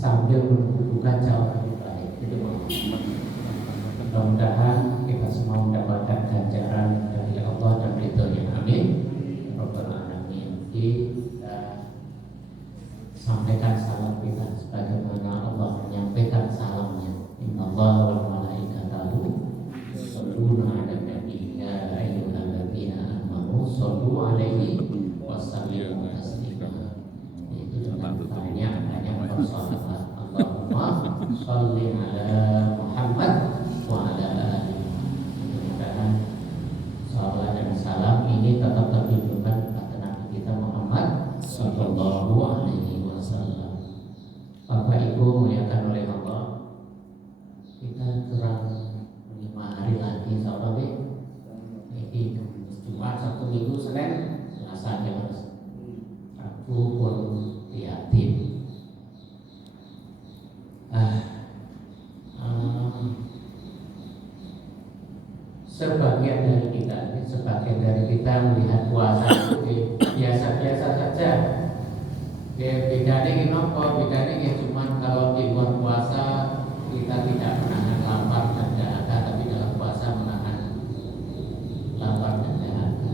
sambil menghubungkan jauh lebih baik. Itu mudah-mudahan kita semua mendapatkan ganjaran dari Allah dan ridhonya. Amin. Rabbal alamin. Kita sampaikan salam kita sebagaimana Allah menyampaikan salamnya. Innallaha wal malaikatahu yusholluna 'alan nabi ya ayyuhalladzina amanu shollu 'alaihi wa sallimu taslima. Itu dengan banyak bersalawat. Allahumma sholli 'ala Muhammad wa 'ala ali. Mudah-mudahan salawat dan salam ini tetap tertujukan kepada Nabi kita Muhammad sallallahu alaihi wasallam. Bapak Ibu muliakan oleh Allah, kita kurang 5 hari lagi insyaallah ini Jumat, Sabtu, Minggu, Senin, Selasa ya Mas. Rabu pun yatim. Sebagian dari kita melihat puasa itu biasa-biasa saja. Bedanya kenapa? Bedanya cuma kalau di luar puasa kita tidak menahan lapar dan dahaga, tapi dalam puasa menahan lapar dan dahaga.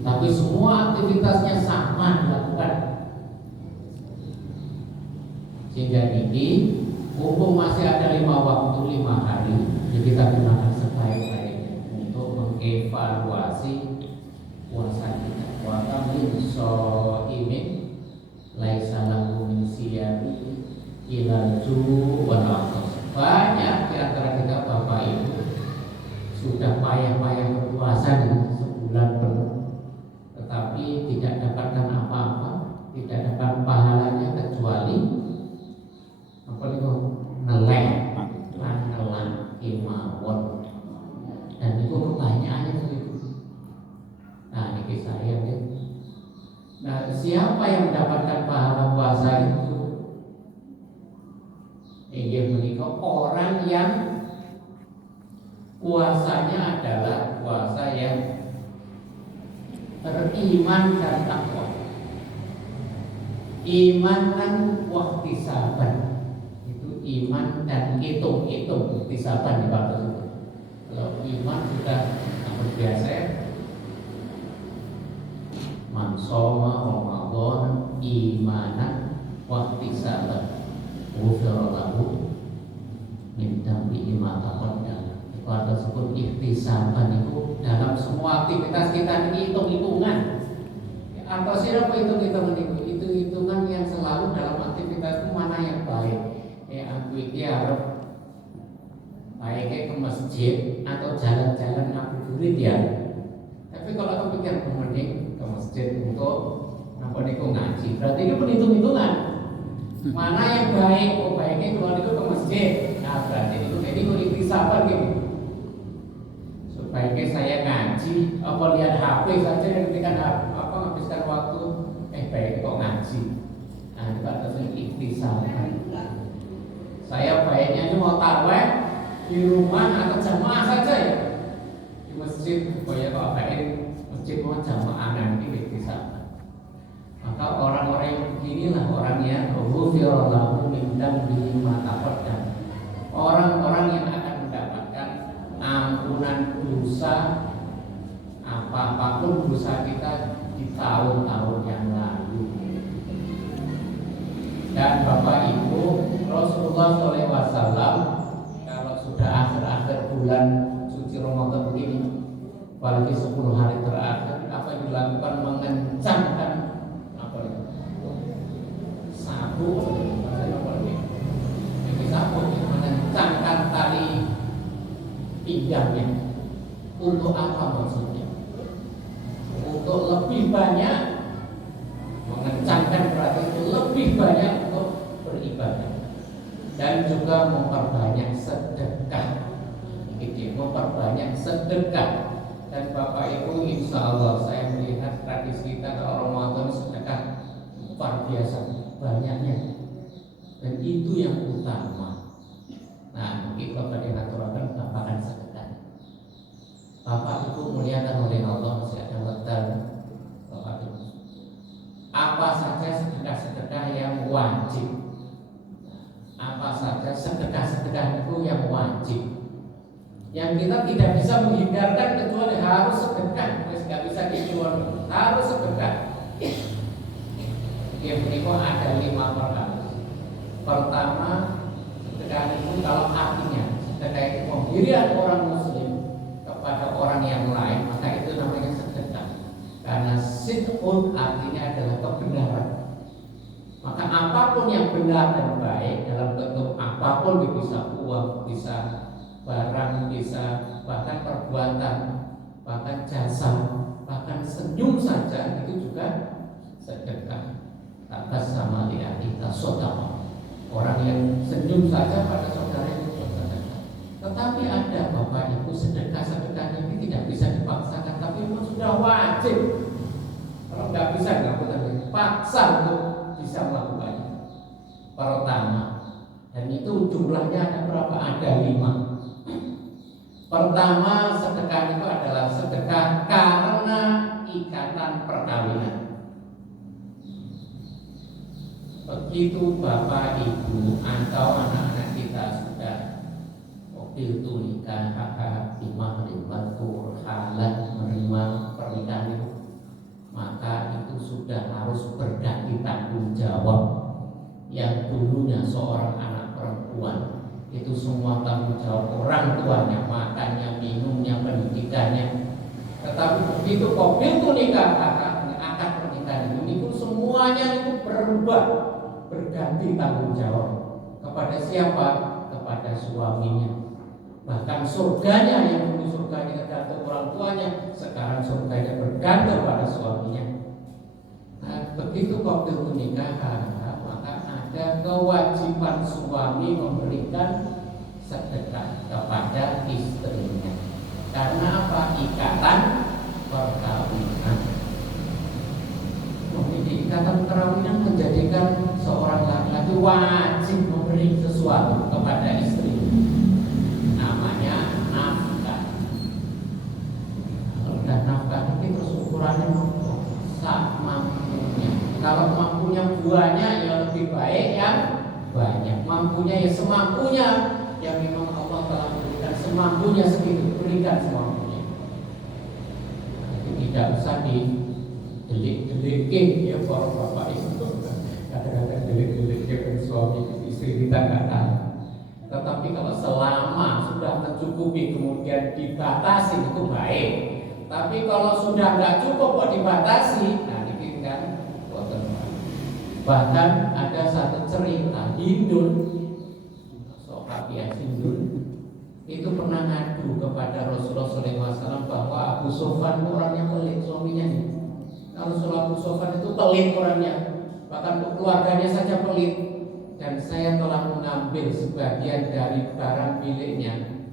Tapi semua aktivitasnya sama dilakukan. Sehingga ini mumpung masih ada 5 waktu, 5 hari, jadi kita gunakan sebaik-baiknya untuk mengevaluasi puasa kita. Puasa min shaimin laisa lahu min siyami ilal ju' wal 'athas. Banyak di antara kita Bapak Ibu sudah payah-payah berpuasa dengan sebulan penuh, tetapi tidak dapatkan apa-apa, tidak dapat pahalanya kecuali apa itu neleh, nelan imawon, dan itu kebanyakannya begitu. Nah ini saya ya. Nah siapa yang mendapatkan pahala puasa itu? Ini menikah orang yang puasanya adalah puasa yang beriman dan takwa. Iman dan wahtisaban. Iman dan hitung ihtisaban di bawah itu. Kalau iman sudah biasa man shoma Ramadan imanan wa ihtisaban ghufira lahu min dhanbihi ma taqaddama. Itu disebut ihtisaban. Itu dalam semua aktivitas kita ini hitung-hitungan. Apa sih apa hitung-hitungan itu? Hitung-hitungan yang selalu dalam aktivitas itu mana yang baik. Aku ini harus baiknya ke masjid atau jalan-jalan ngabuburit ya. Tapi kalau aku pikir mending ke masjid untuk apa nih ngaji, berarti itu hitung-hitungan. Mana yang baik? Oh baiknya kalau itu ke masjid. Nah berarti itu jadi ikhtisaban gitu. Sebaiknya saya ngaji, apa lihat HP saja ketika apa menghabiskan waktu. Baik kok ngaji. Nah itu atas ikhtisaban. Saya baiknya ini mau tarawih di rumah atau jamaah saja ya. Di masjid, ya kok baik masjid mau jamaah nanti bisa. Maka orang-orang yang beginilah orang yang ghufira lahu min dhanbihi ma taqaddam. Orang-orang yang akan mendapatkan ampunan dosa apapun dosa kita di tahun-tahun yang lalu. Dan Bapak Ibu, Rasulullah SAW kalau sudah akhir-akhir bulan suci Ramadan begini, apalagi 10 hari terakhir, apa yang dilakukan? Mengencangkan apa itu? Sabu, sabu mengencangkan tali pinggangnya. Untuk apa maksudnya? Untuk lebih banyak mengencangkan, berarti itu lebih banyak untuk beribadah dan juga memperbanyak sedekah. Memperbanyak sedekah. Dan Bapak Ibu, insya Allah saya melihat tradisi kita kalau Ramadan sedekah luar biasa banyaknya, dan itu yang utama. Nah mungkin Bapak diaturkan bapakan sedekah. Bapak Ibu muliakan oleh Allah, masih ada waktu Bapak Ibu. Apa saja sedekah-sedekah yang wajib. sedekah-sedekah itu yang wajib, yang kita tidak bisa menghindarkan kecuali harus sedekah. Nggak bisa kecuali harus sedekah. Yang berikut ada 5 perkara. Pertama, sedekah itu kalau artinya sedekah itu pemberian orang muslim kepada orang yang lain, maka itu namanya sedekah. Karena sidqun artinya adalah kebenaran. Maka apapun yang benar dan baik dalam bentuk apapun, bisa uang, bisa barang, bisa bahkan perbuatan, bahkan jasa, bahkan senyum saja itu juga sedekah. Atas sama lihat kita saudara. Orang yang senyum saja pada saudara itu sedekah. Tetapi ada Bapak Ibu sedekah-sedekahnya ini tidak bisa dipaksakan, tapi memang sudah wajib. Kalau nggak bisa dilakukan, paksa untuk bisa melakukannya. Pertama, dan itu jumlahnya ada berapa? Ada 5. Pertama, sedekah itu adalah sedekah karena ikatan perkawinan. Begitu Bapak Ibu atau anak-anak kita sudah mobil itu nikah, halat menerima pernikahan itu, maka itu sudah harus berganti tanggung jawab. Yang dulunya seorang anak perempuan itu semua tanggung jawab orang tuanya, makannya, minumnya, pendidikannya. Tetapi begitu mobil itu nikah, akad pernikahan itu semuanya itu berubah, berganti tanggung jawab. Kepada siapa? Kepada suaminya. Bahkan surganya, yang dulu surganya tergantung orang tuanya, sekarang surganya bergantung pada suaminya. Nah, begitu waktu menikah, maka ada kewajiban suami memberikan sedekah kepada istrinya. Karena apa? Ikatan perkawinan. Ikatan perkawinan menjadikan seorang laki-laki wajib memberi sesuatu kepada istri. Namanya nafkah. Dan nafkah itu terus ukurannya mampunya. Kalau mampunya buahnya ya lebih baik yang banyak. Mampunya ya semampunya. Yang memang Allah telah berikan semampunya segitu, berikan semampunya. Itu tidak usah delik-delikin ya para bapak itu. Kadang-kadang delik-delikin suami istri kita nggak tahu. Tetapi kalau selama sudah mencukupi kemudian dibatasi itu baik. Tapi kalau sudah nggak cukup kok dibatasi, nah ini kan boten. Bahkan ada satu cerita Hindun, Sohabiah Hindun itu pernah ngadu kepada Rasulullah SAW bahwa Abu Sufyan orangnya pelit, suaminya nih. Kalau Abu Sufyan itu pelit orangnya, bahkan untuk keluarganya saja pelit. Dan saya telah mengambil sebagian dari barang miliknya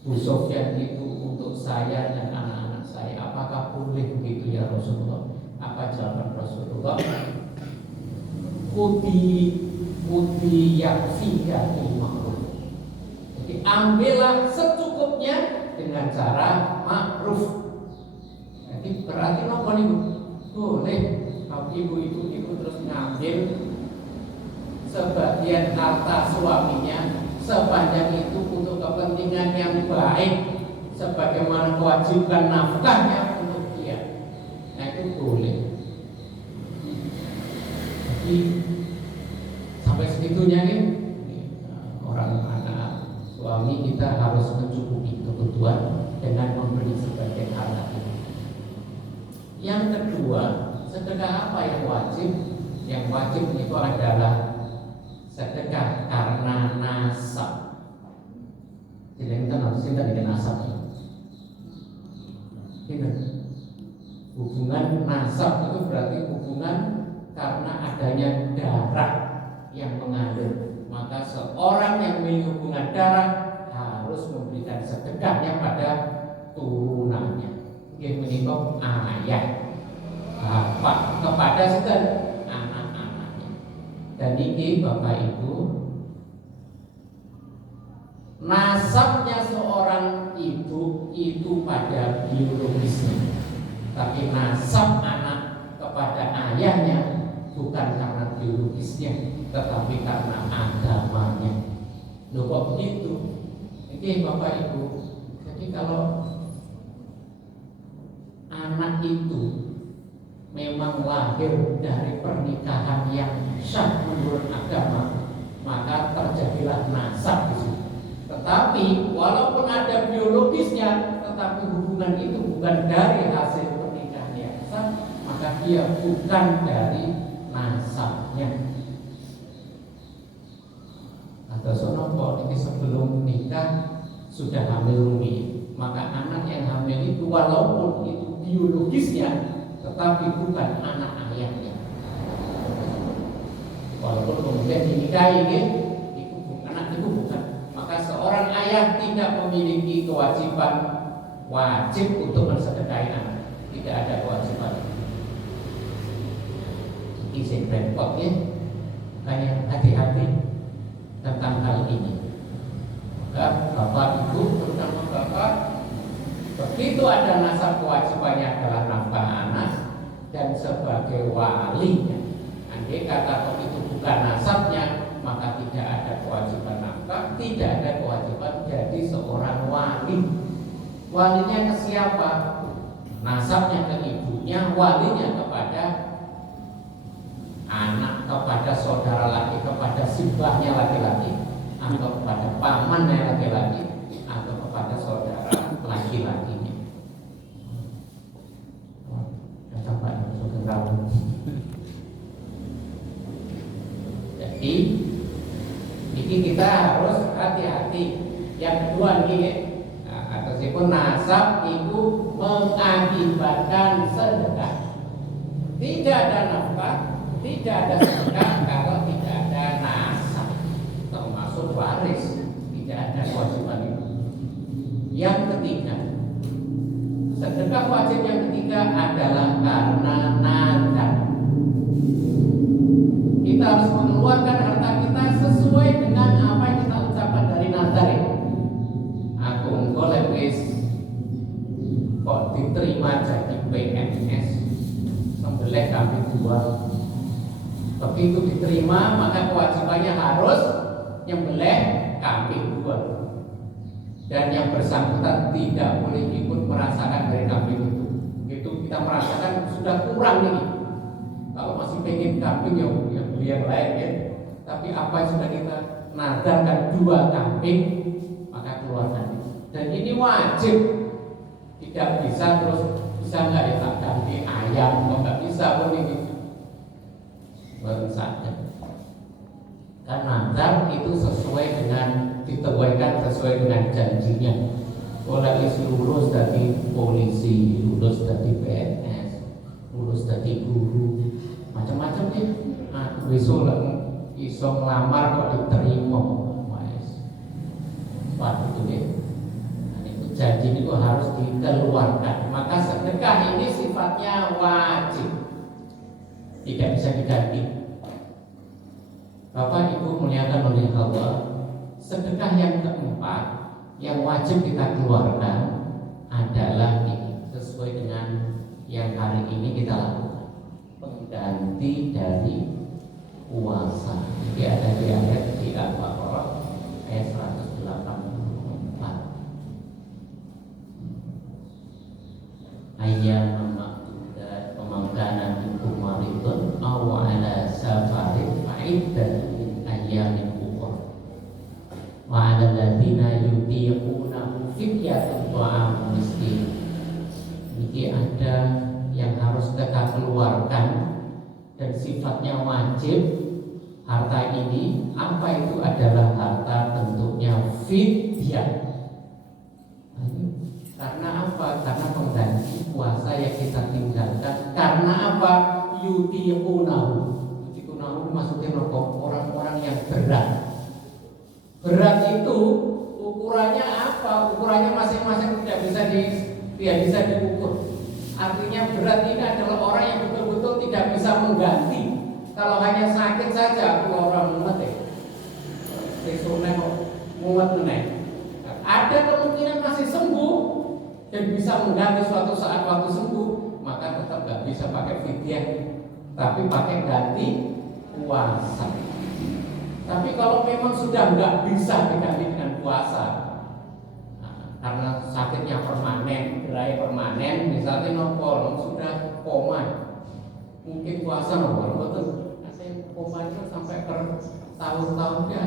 Abu Sufyan itu untuk saya dan anak-anak saya. Apakah boleh begitu ya Rasulullah? Apa jawaban Rasulullah? Kuti yaksika ma'ruf. Jadi ambillah secukupnya dengan cara ma'ruf. Jadi berarti apa nih? Boleh kalau ibu terus ngambil sebagian harta suaminya sepanjang itu untuk kepentingan yang baik, sebagaimana kewajiban nafkahnya untuk dia. Nah itu boleh. Jadi sampai segitunya nih orang anak suami kita harus mencukupi kebutuhan dengan memberi sebagian harta itu. Yang kedua, sedekah apa yang wajib? Yang wajib itu adalah sedekah karena nasab. Jadi kita harus dengan nasab. Hubungan nasab itu berarti hubungan karena adanya darah yang mengalir. Maka seorang yang memiliki hubungan darah harus memberikan sedekahnya pada turunannya. Yang menikah ayah, bapak kepada anak-anaknya. Dan ini Bapak Ibu, nasabnya seorang ibu itu pada biologisnya, tapi nasab anak kepada ayahnya bukan karena biologisnya, tetapi karena agamanya. Loh kok begitu? Ini Bapak Ibu, jadi kalau anak itu memang lahir dari pernikahan yang sah menurut agama, maka terjadilah nasab di situ. Tetapi walaupun ada biologisnya, tetapi hubungan itu bukan dari hasil pernikahan yang sah, maka dia bukan dari nasabnya. Atau sonopo ini sebelum nikah sudah hamil rumi, maka anak yang hamil itu walaupun itu biologisnya, tetapi bukan anak ayahnya. Walaupun kemudian dinikahi, itu anak itu bukan. Maka seorang ayah tidak memiliki kewajiban wajib untuk mensedekahi anak. Tidak ada kewajiban. Ini sing repot ya. Kayak hati-hati tentang hal ini. Maka Bapak Ibu, terutama Bapak, begitu ada nasab kewajibannya adalah nafkah anak dan sebagai walinya. Andai kata itu bukan nasabnya, maka tidak ada kewajiban nafkah, tidak ada kewajiban jadi seorang wali. Walinya ke siapa? Nasabnya ke ibunya, walinya kepada anak, kepada saudara laki, kepada simbahnya laki-laki, atau kepada pamannya laki-laki, atau kepada saudara laki-lakinya. Sampai masuk ke dalam. Jadi ini kita harus hati-hati. Yang kedua ini, ataupun nasab itu mengakibatkan sedekah. Tidak ada nafkah, tidak ada sedekah kalau tidak ada nasab, termasuk waris, tidak ada kewajiban itu. Yang ketiga, sedekah wajib yang ketiga adalah karena nazar. Kita harus mengeluarkan harta kita sesuai dengan apa yang kita ucapkan dari nazar ini. Aku engkau lepis kok diterima jadi PNS, sembelih kambing dua. Begitu diterima, maka kewajibannya harus nyembelih kambing dua. Dan yang bersangkutan tidak boleh ikut merasakan dari kambing itu. Itu kita merasakan sudah kurang ini. Kalau masih pengen kambing yang beli yang lain ya. Tapi apa yang sudah kita nadarkan dua kambing, maka keluarkan. Dan ini wajib. Tidak bisa terus bisa nggak ya tak ganti ayam, nggak bisa pun ini. Baru saja. Kan nazar itu sesuai dengan diteguhkan sesuai dengan janjinya. Oleh isi lulus dari polisi, lulus dari PNS, lulus dari guru, macam-macam nih. Besok iso ngelamar kok diterima, waduh itu deh. Itu janji itu harus dikeluarkan. Maka sedekah ini sifatnya wajib, tidak bisa diganti. Bapak Ibu muliakan oleh Allah, sedekah yang keempat yang wajib kita keluarkan adalah ini, sesuai dengan yang hari ini kita lakukan, pengganti dari puasa. Jadi ada di ayat di Al-Baqarah ayat 184. Ayyaman ma'dudat pemangkanan minkum maridun aw ala safarin fa'iddatun min ayyamin ukhra. Wa 'alal ladzina yutiqunahu fidyatun ta'amun miskin. Jadi ada yang harus kita keluarkan dan sifatnya wajib. Harta ini apa itu adalah harta tentunya fidyah. Karena apa? Karena pengganti puasa yang kita tinggalkan. Karena apa? Yutiqunahu. Yutiqunahu maksudnya orang-orang yang berat. Berat itu ukurannya apa? Ukurannya masing-masing tidak bisa diukur. Artinya berat ini adalah orang yang betul-betul tidak bisa mengganti. Kalau hanya sakit saja, aku orang mumet ya. Besoknya mumet meneng. Ada kemungkinan masih sembuh dan bisa mengganti suatu saat waktu sembuh, maka tetap nggak bisa pakai fidyah, tapi pakai ganti puasa. Tapi kalau memang sudah nggak bisa diganti dengan puasa, karena sakitnya permanen, gerai permanen, misalnya nopo sudah koma, mungkin puasa nopo betul. Saya koma itu sampai bertahun-tahun ya.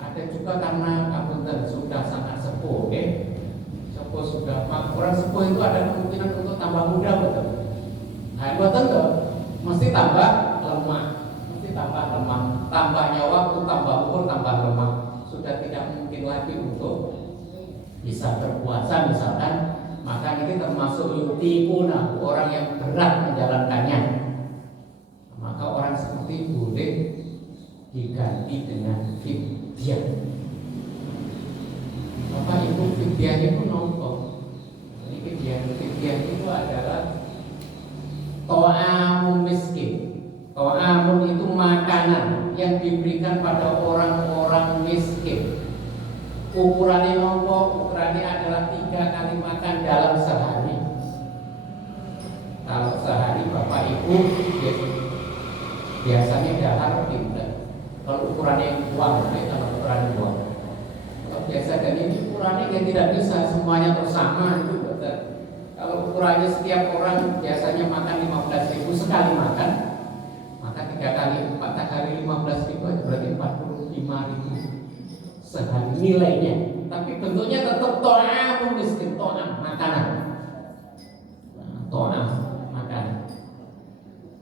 Ada juga karena kamu sudah sangat sepuh, sepuh sudah, orang sepuh itu ada kemungkinan untuk tambah muda betul. Nah, betul tuh, mesti tambah lemah, tambahnya waktu, tambah umur, tambah lemah. Sudah tidak mungkin lagi untuk bisa berpuasa misalkan, maka ini termasuk yutikuna, orang yang berat menjalankannya. Maka orang seperti boleh diganti dengan fidyah. Bapak Ibu, fidyah itu nopo? Ini fidyah itu adalah to'amun miskin. To'amun itu makanan yang diberikan pada orang-orang miskin. Ukurannya nopo? Ukurannya adalah 3 kali makan dalam sehari. Kalau sehari Bapak Ibu biasanya dahar pinter. Kalau ukurannya uang, kalau ukurannya uang. Kalau biasa dan ini ukurannya yang tidak bisa semuanya bersama itu betul. Kalau ukurannya setiap orang biasanya makan 15.000 sekali makan, maka 3 kali 4 kali 15.000 berarti 45.000 sehari nilainya. Tapi bentuknya tetap to'am miskin, to'am makanan. To'am makanan.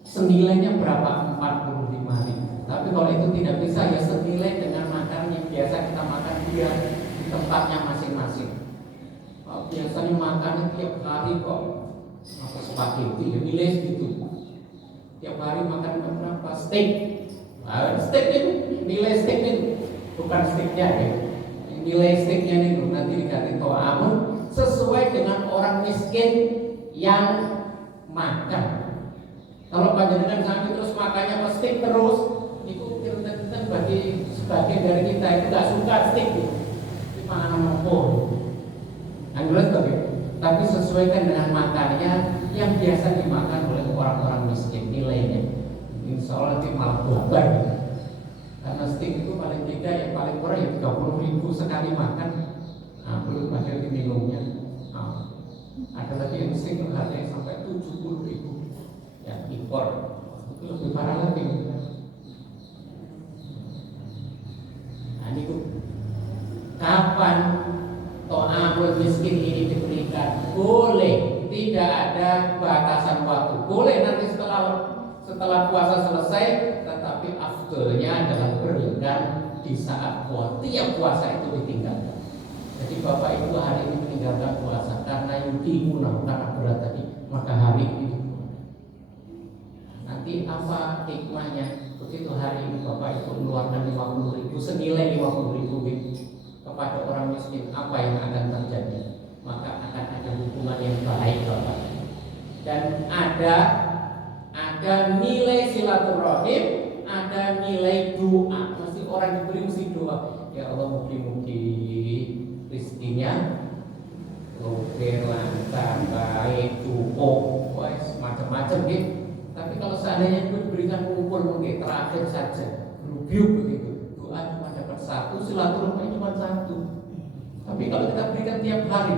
Senilainya berapa? 45.000. Tapi kalau itu tidak bisa, ya senilai dengan makanan yang biasa kita makan dia di tempatnya masing-masing. Biasanya makannya tiap hari kok makan spaghetti, ya nilai segitu. Tiap hari makan berapa? Steak. Steak itu nilai steak itu bukan steaknya ya. Nilai steaknya itu nanti diganti to'amun sesuai dengan orang miskin yang makan. Kalau panjenengan sampai terus makannya steak terus, itu kita bagi sebagian dari kita itu nggak suka steak itu. Itu makanan nopo. Tapi sesuaikan dengan makannya yang biasa dimakan oleh orang-orang miskin nilainya. Insya Allah nanti malah babar. Karena steak itu paling tidak yang paling murah ya 30.000 sekali makan. Nah, belum ada di minumnya. Nah, ada lagi yang steak harganya sampai 70.000 yang impor. Itu lebih parah lagi. Nah, ini kapan to'amul miskin ini diberikan? Boleh, tidak ada batasan waktu. Boleh nanti setelah puasa selesai, tetapi afdolnya adalah berikan di saat tiap puasa itu ditinggalkan. Jadi Bapak Ibu hari ini meninggalkan puasa karena yutimuna, karena berat tadi, maka hari ini nanti apa hikmahnya? Begitu hari ini Bapak Ibu mengeluarkan 50.000 senilai 50.000 kepada orang miskin, apa yang akan terjadi? Maka akan ada hubungan yang baik Bapak. Dan ada nilai silaturahim, ada nilai doa. Mesti orang diberi mesti doa. Ya Allah, mugi-mugi rezekinya oke, lancar, baik, cukup, macam-macam gitu. Tapi kalau seandainya itu diberikan kumpul mungkin terakhir saja, rubiuk begitu. Doa cuma dapat 1, silaturahmi cuma 1. Tapi kalau kita berikan tiap hari,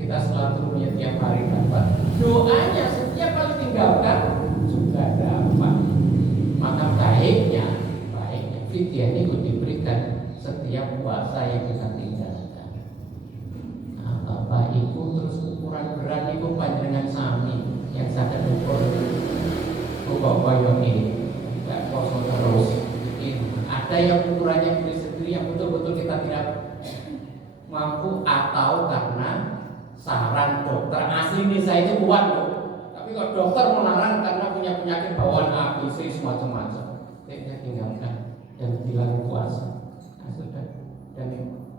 kita silaturahmi tiap hari dapat. Doanya setiap kali tinggalkan juga dapat. Maka baiknya fidyah ini diberikan setiap puasa yang kita tinggalkan. Nah, Bapak Ibu terus ukuran berat itu panjenengan sami yang sadar ukur koyo ini tidak kosong terus. Ada yang ukurannya sendiri yang betul-betul kita tidak mampu, atau karena saran dokter. Asli ini saya itu kuat loh, tapi kalau dokter melarang karena punya penyakit bawaan ABC semacam-macam, saya tinggalkan dan bilang puasa. Nah, sudah.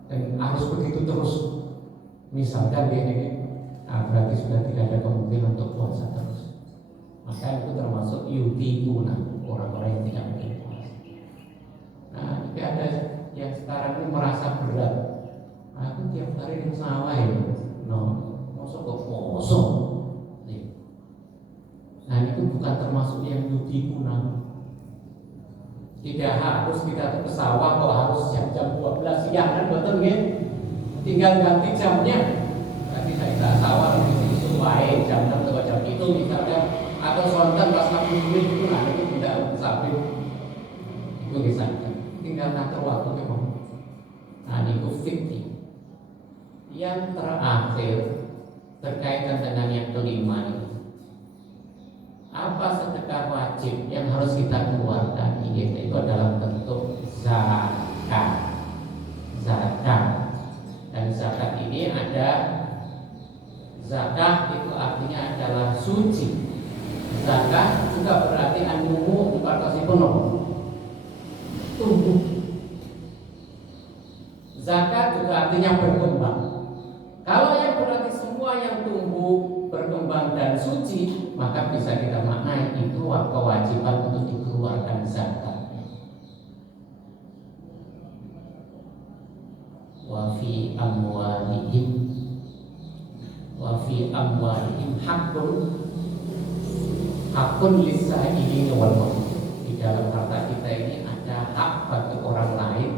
Dan harus begitu terus. Misalkan ini, berarti sudah tidak ada kemungkinan untuk puasa terus. Maka itu termasuk yutikuna, orang-orang yang tidak mungkin puasa. Nah, tapi ada yang sekarang ini merasa berat. Aku tiap hari di sawah itu, mosok kok kosong. Nah, itu bukan termasuk yang yutikuna. Tidak harus kita ke sawah kok harus jam 12 siang kan betul nggih? Tinggal ganti jamnya. Nanti kita sawah lebih sesuai jam 6 atau jam itu misalnya, atau sonten pas lagi itu itu tidak sabit itu bisa. Tinggal ngatur waktu memang. Nah, itu fikih. Yang terakhir terkaitan dengan yang kelima ini, apa sedekah wajib yang harus kita keluarkan? Itu dalam bentuk zakat. Dan zakat ini ada, zakat itu artinya adalah suci. Zakat juga berarti anumu dibatasi penuh, tumbuh. Zakat juga artinya berkembang. Kalau yang berarti semua yang tumbuh, berkembang dan suci, maka bisa kita maknai itu kewajiban untuk dikeluarkan zakat. Wa fi amwalihim hakun lis-sa'ili wal mahrum. Di dalam harta kita ini ada hak bagi orang lain,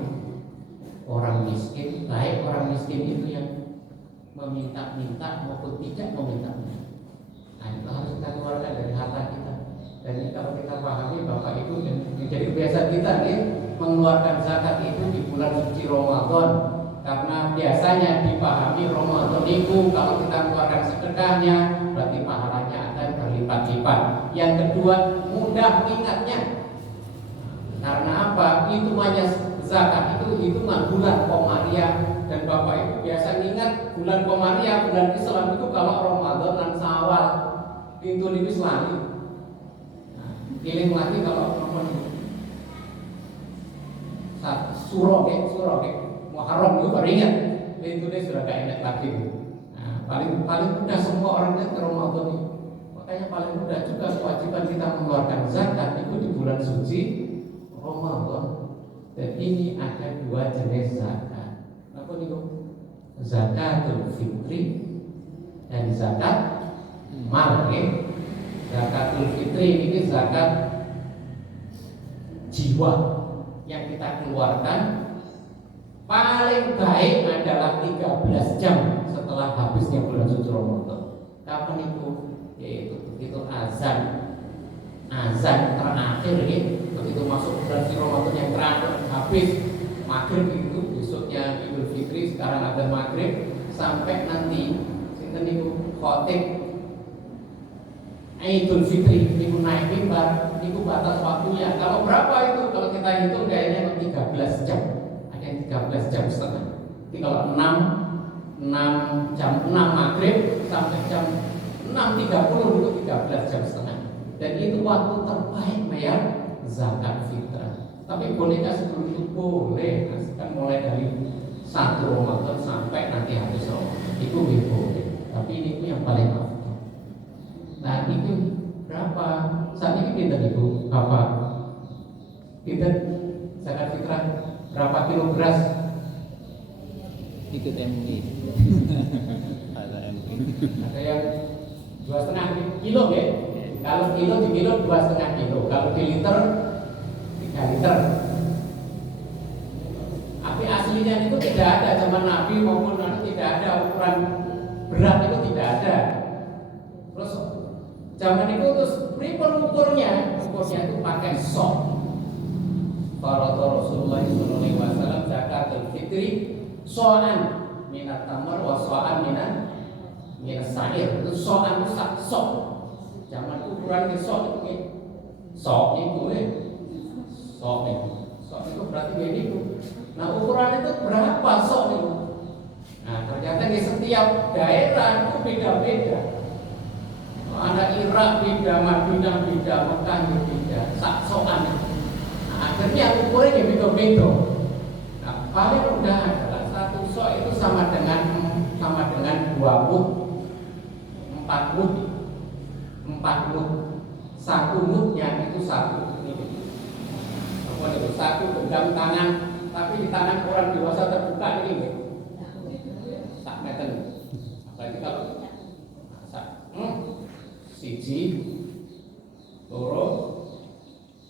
orang miskin, baik orang miskin itu yang meminta-minta maupun tidak meminta. Nah, itu harus kita keluarkan dari harta kita. Dan ini kalau kita pahami Bapak Ibu, jadi biasa kita nih mengeluarkan zakat itu di bulan suci Ramadan, karena biasanya dipahami Ramadan itu kalau kita mengeluarkan sedekahnya berarti pahalanya akan berlipat-lipat. Yang kedua, mudah ingatnya. Karena apa? Hitungannya zakat itu hitungan bulan Komariah, dan Bapak Ibu biasa ingat bulan Komariah, bulan Islam itu kalau Ramadan dan Syawal itu selalu. Pilih lagi kalau surah Muharram itu baru ingat, itu dia sudah gak ingat lagi. Nah, paling mudah semua orang ingat Ramadan itu. Makanya paling mudah juga kewajiban kita mengeluarkan zakat itu di bulan suci Ramadan. Dan ini ada dua jenis zakat. Apa itu? Zakatul fitri dan zakat mal. Zakatul fitri ini zakat jiwa yang kita keluarkan paling baik adalah 13 jam setelah habisnya bulan suci Ramadan. Kapan itu? Yaitu begitu azan terakhir begitu masuk bulan suci Ramadan yang terakhir habis maghrib itu, besoknya Idul Fitri, sekarang ada maghrib sampai nanti sinten niku khotib Idul Fitri niku naik mimbar, niku batas waktunya. Kalau berapa itu? Kalau kita hitung kayaknya 13 jam. Ada yang 13 jam setengah. Jadi kalau 6 jam 6 maghrib sampai jam 6.30 itu 13 jam setengah. Dan itu waktu terbaik bayar zakat fitrah. Tapi bolehkah sebelum itu? Boleh. Kan mulai dari 1 Ramadan sampai nanti habis Ramadan. Itu boleh. Tapi ini yang paling afdal. Nah, itu berapa? Saat ini pinter Ibu, apa? Pinter zakat fitrah berapa kilo beras? Ikut MUI. Ada MUI. Ada yang 2,5 kilo ya? Kalau kilo di kilo 2,5 kilo. Kalau di liter 3 liter. Tapi aslinya itu tidak ada zaman Nabi maupun tidak ada ukuran berat itu tidak ada. Terus zaman itu terus pripun ukurnya itu pakai sok. Para Rasulullah sallallahu alaihi wasallam zakatul fitri so'an minat tamar wa so'an minat sa'ir. Itu so'an itu sok. Zaman ukuran ke sok itu sok itu berarti begini itu. Nah, ukuran itu berapa sok itu? Nah, ternyata di setiap daerah itu beda-beda. Ada Irak beda, Madinah beda, Mekah beda, sak-sokan. Nah, akhirnya ukurannya beda-beda. Nah, paling mudah adalah 1 sok itu sama dengan 2 mud, 4 mud. 4 mud. 1 mudnya itu 1 ini. Apa itu? 1 genggam tangan, tapi di tangan orang dewasa terbuka ini. Sak meter. Berarti kalau siji, loro,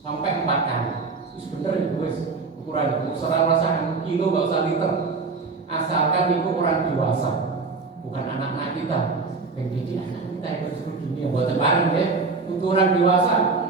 sampai 4 kali. Wis bener itu wis ukuran ora rasa kilo enggak usah liter. Asalkan itu orang dewasa, bukan anak-anak kita. Yang jadi anak kita itu seperti dunia buat bareng ya. Untuk orang dewasa